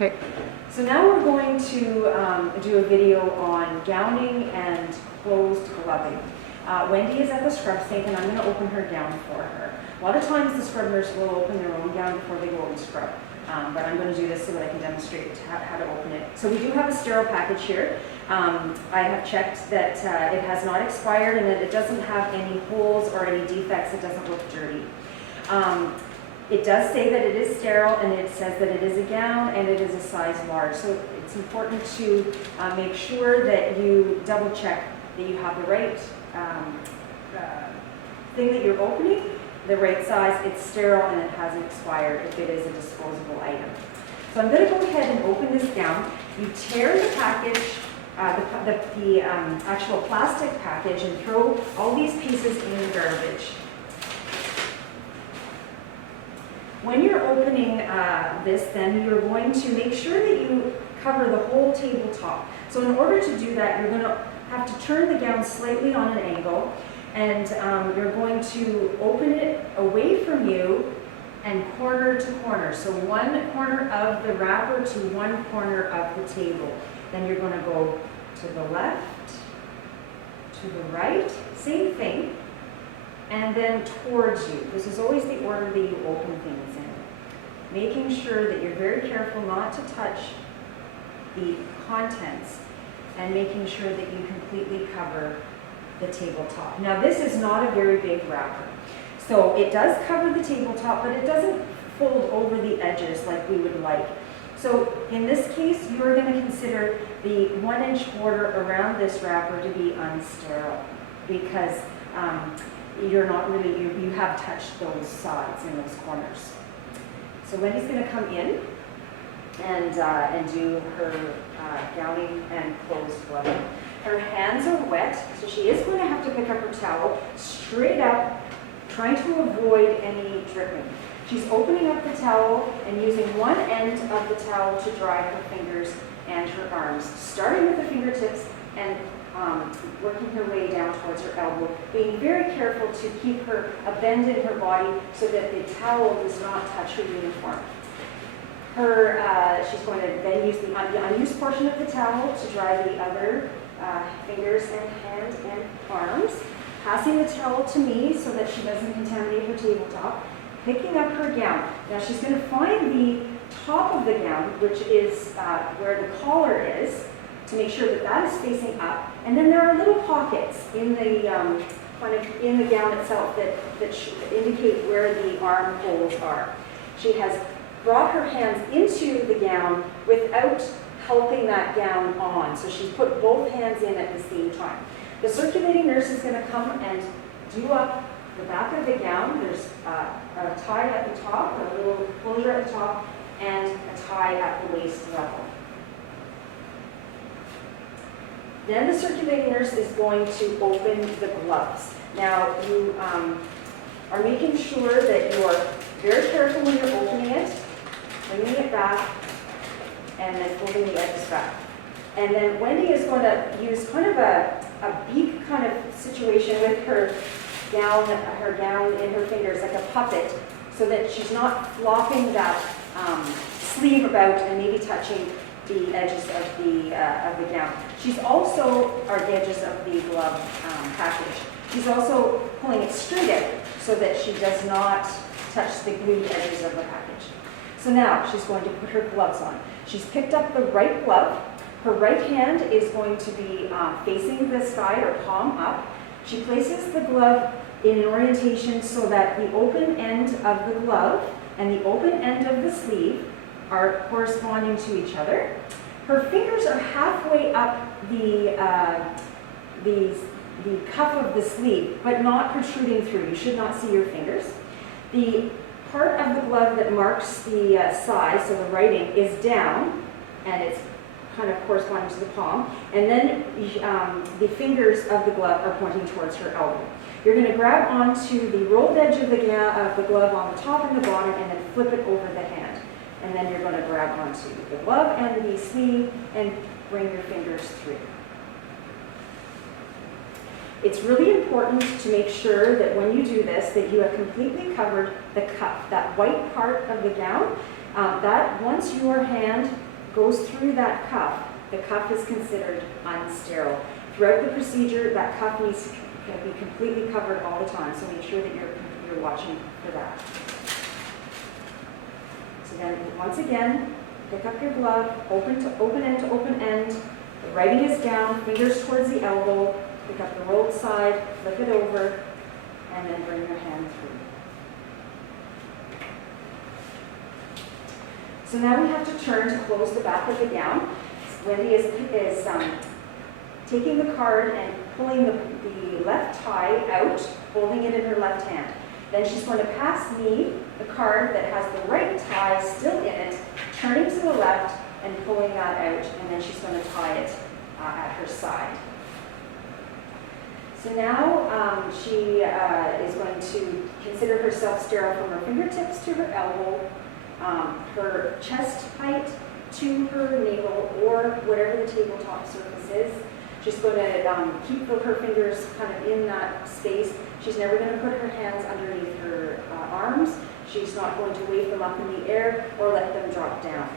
Okay. So now we're going to do a video on gowning and closed gloving. Wendy is at the scrub sink and I'm going to open her gown for her. A lot of times the scrubbers will open their own gown before they go and scrub. But I'm going to do this so that I can demonstrate how to open it. So we do have a sterile package here. I have checked that it has not expired and that it doesn't have any holes or any defects. It doesn't look dirty. It does say that it is sterile and it says that it is a gown and it is a size large. So it's important to make sure that you double check that you have the right thing that you're opening, the right size, it's sterile and it hasn't expired if it is a disposable item. So I'm going to go ahead and open this gown. You tear the package, the actual plastic package, and throw all these pieces in the garbage. When you're opening this, then you're going to make sure that you cover the whole tabletop. So in order to do that, you're going to have to turn the gown slightly on an angle, and you're going to open it away from you and corner to corner. So one corner of the wrapper to one corner of the table. Then you're going to go to the left, to the right, same thing, and then towards you. This is always the order that you open things in. Making sure that you're very careful not to touch the contents and making sure that you completely cover the tabletop. Now this is not a very big wrapper. So it does cover the tabletop, but it doesn't fold over the edges like we would like. So in this case, you're going to consider the 1-inch border around this wrapper to be unsterile because you're not really, you have touched those sides and those corners. So Wendy's going to come in and do her gowning and closed gloving. Her hands are wet, so she is going to have to pick up her towel straight up, trying to avoid any dripping. She's opening up the towel and using one end of the towel to dry her fingers and her arms, starting with the fingertips and working her way down towards her elbow, being very careful to keep her a bend in her body so that the towel does not touch her uniform. She's going to then use the unused portion of the towel to dry the other fingers and hands and arms, passing the towel to me so that she doesn't contaminate her tabletop, picking up her gown. Now she's going to find the top of the gown, which is where the collar is, to make sure that that is facing up. And then there are little pockets in the in the gown itself that indicate where the armholes are. She has brought her hands into the gown without helping that gown on. So she's put both hands in at the same time. The circulating nurse is going to come and do up the back of the gown. There's a tie at the top, a little closure at the top, and a tie at the waist level. Then the circulating nurse is going to open the gloves. Now you are making sure that you are very careful when you're opening it, bringing it back, and then folding the edges back. And then Wendy is going to use kind of a beak kind of situation with her gown in her fingers, like a puppet, so that she's not flopping that sleeve about and maybe touching the edges of the gown. She's also, or the edges of the glove package. She's also pulling it straight out so that she does not touch the glued edges of the package. So now she's going to put her gloves on. She's picked up the right glove. Her right hand is going to be facing the sky or palm up. She places the glove in an orientation so that the open end of the glove and the open end of the sleeve are corresponding to each other. Her fingers are halfway up the cuff of the sleeve, but not protruding through. You should not see your fingers. The part of the glove that marks the size, so the writing, is down, and it's kind of corresponding to the palm. And then the fingers of the glove are pointing towards her elbow. You're going to grab onto the rolled edge of the glove on the top and the bottom, and then flip it over the hand. And then you're going to grab onto the glove and the sleeve and bring your fingers through. It's really important to make sure that when you do this, that you have completely covered the cuff, that white part of the gown, that once your hand goes through that cuff, the cuff is considered unsterile. Throughout the procedure, that cuff needs to be completely covered all the time, so make sure that you're watching for that. So then, once again, pick up your glove, open end to open end. The writing is down, fingers towards the elbow. Pick up the rolled side, flip it over, and then bring your hand through. So now we have to turn to close the back of the gown. Wendy is taking the card and pulling the left tie out, holding it in her left hand. Then she's going to pass me the card that has the right tie still in it, turning to the left and pulling that out, and then she's going to tie it at her side. So now she is going to consider herself sterile from her fingertips to her elbow, her chest height to her navel, or whatever the tabletop surface is. She's going to keep her fingers kind of in that space. She's never going to put her hands underneath her arms. She's not going to wave them up in the air or let them drop down.